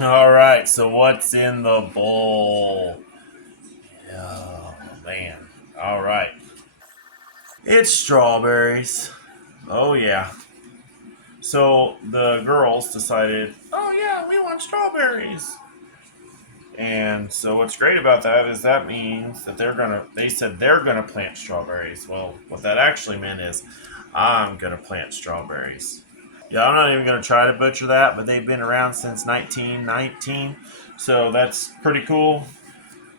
All right, so what's in the bowl? Oh, man. All right. It's strawberries. Oh, yeah. So the girls decided, oh, yeah, we want strawberries. And so what's great about that is that means that they said they're gonna plant strawberries. Well, what that actually meant is I'm gonna plant strawberries. Yeah, I'm not even gonna try to butcher that, but they've been around since 1919. So that's pretty cool.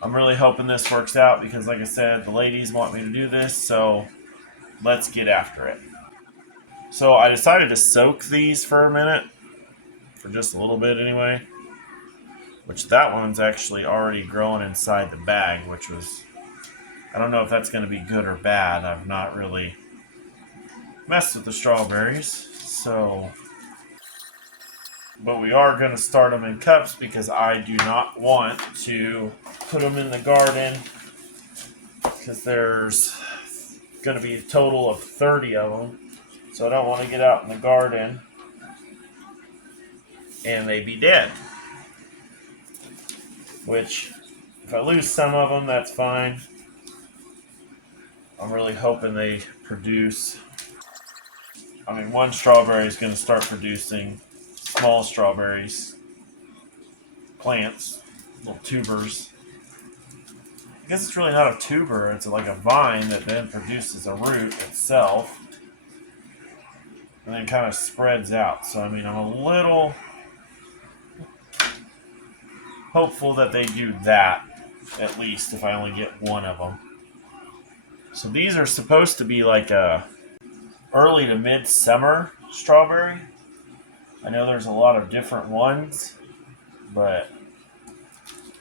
I'm really hoping this works out because, like I said, the ladies want me to do this, so let's get after it. So I decided to soak these for a minute, for just a little bit anyway, which that one's actually already growing inside the bag, which was, I don't know if that's going to be good or bad. I've not really messed with the strawberries, so, but we are going to start them in cups because I do not want to put them in the garden because there's going to be a total of 30 of them. So I don't want to get out in the garden and they be dead. Which, if I lose some of them, that's fine. I'm really hoping they produce. I mean, one strawberry is going to start producing small strawberries, plants, little tubers. I guess it's really not a tuber, it's like a vine that then produces a root itself and then kind of spreads out. So, I mean, I'm a little hopeful that they do that, at least if I only get one of them. So these are supposed to be like a early to mid-summer strawberry. I know there's a lot of different ones, but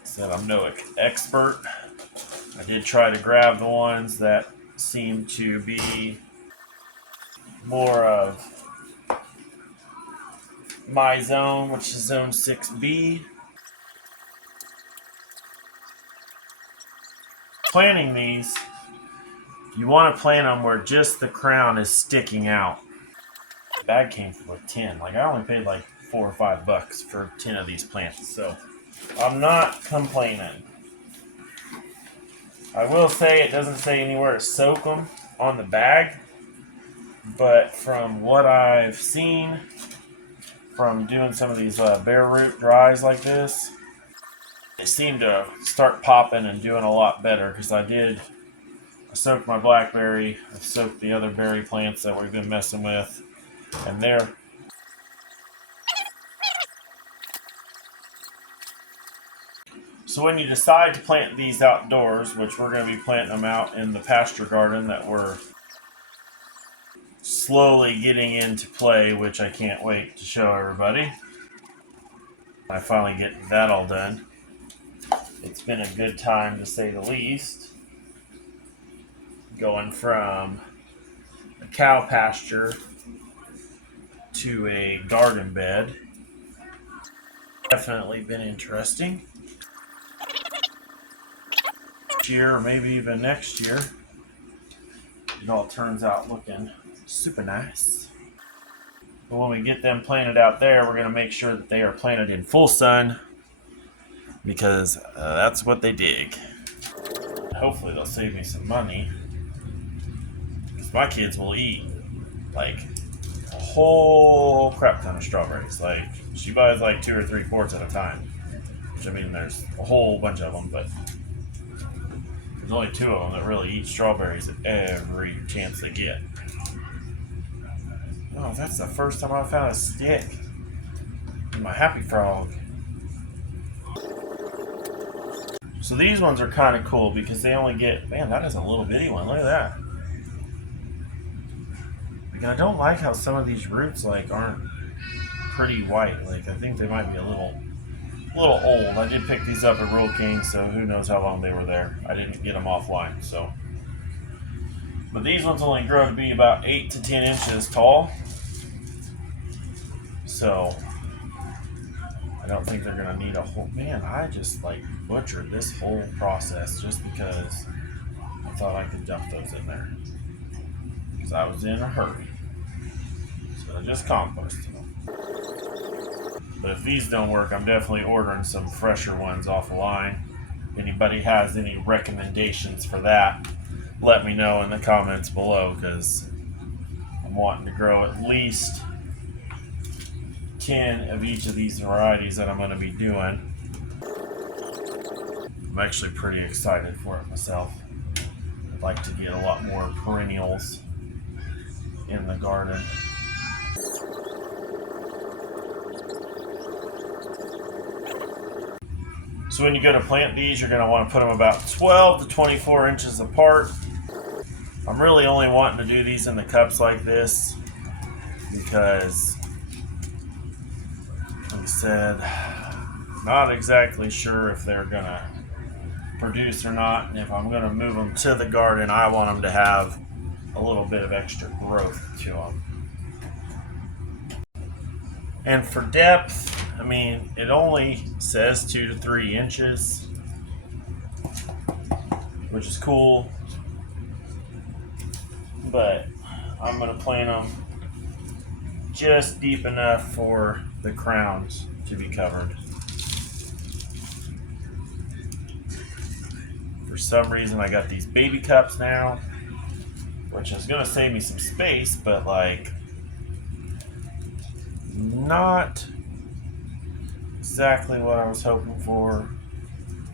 said I'm no expert. I did try to grab the ones that seem to be more of my zone, which is zone 6B. Planting these, you want to plant them where just the crown is sticking out. The bag came for like 10. Like I only paid like $4 or $5 for 10 of these plants, so I'm not complaining. I will say it doesn't say anywhere to soak them on the bag, but from what I've seen from doing some of these bare root dries like this, they seem to start popping and doing a lot better because I soaked my blackberry, I soaked the other berry plants that we've been messing with, and they're so when you decide to plant these outdoors, which we're going to be planting them out in the pasture garden that we're slowly getting into play, which I can't wait to show everybody. I finally get that all done. It's been a good time to say the least. Going from a cow pasture to a garden bed. Definitely been interesting. This year, or maybe even next year, it all turns out looking super nice. But when we get them planted out there, we're going to make sure that they are planted in full sun because that's what they dig. Hopefully they'll save me some money because my kids will eat like a whole crap ton of strawberries. Like she buys like 2 or 3 quarts at a time, which I mean there's a whole bunch of them, but there's only 2 of them that really eat strawberries at every chance they get. Oh, that's the first time I found a stick in my Happy Frog. So these ones are kind of cool because they only get, man, that is a little bitty one. Look at that. Like, I don't like how some of these roots like aren't pretty white. Like I think they might be a little old. I did pick these up at Rural King, so who knows how long they were there. I didn't get them offline, so. But these ones only grow to be about 8 to 10 inches tall. So I don't think they're gonna need a whole, man, I just like butchered this whole process just because I thought I could dump those in there. Because I was in a hurry. So I just composted them. But if these don't work, I'm definitely ordering some fresher ones off the line. If anybody has any recommendations for that, let me know in the comments below, because I'm wanting to grow at least 10 of each of these varieties that I'm going to be doing. I'm actually pretty excited for it myself. I'd like to get a lot more perennials in the garden. So when you go to plant these, you're going to want to put them about 12 to 24 inches apart. I'm really only wanting to do these in the cups like this because, like I said, not exactly sure if they're going to produce or not. And if I'm going to move them to the garden, I want them to have a little bit of extra growth to them. And for depth, I mean, it only says 2 to 3 inches, which is cool. But I'm going to plant them just deep enough for the crowns to be covered. For some reason, I got these baby cups now, which is going to save me some space, but like not exactly what I was hoping for.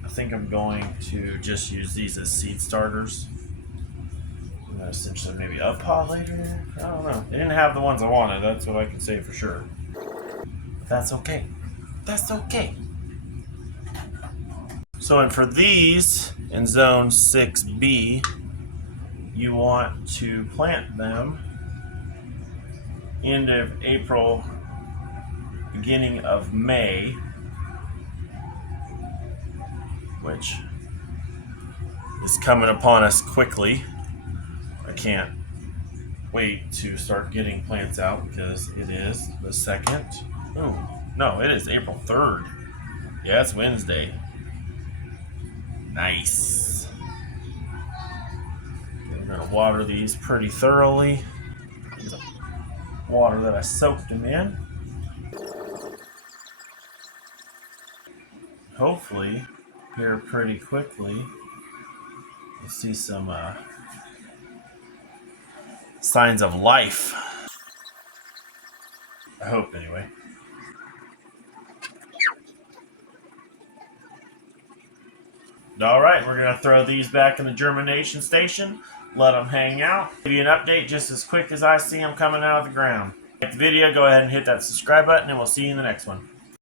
I think I'm going to just use these as seed starters. Essentially maybe a pot later. I don't know. They didn't have the ones I wanted. That's what I can say for sure. But that's okay. That's okay. So, and for these in zone 6B, you want to plant them end of April, beginning of May, which is coming upon us quickly. I can't wait to start getting plants out because it is the 2nd. Oh, no, it is April 3rd. Yeah, it's Wednesday. Nice. We're going to water these pretty thoroughly. Water that I soaked them in. Hopefully, here pretty quickly, you'll see some signs of life. I hope, anyway. All right, we're going to throw these back in the germination station, let them hang out, give you an update just as quick as I see them coming out of the ground. Like the video, go ahead and hit that subscribe button, and we'll see you in the next one.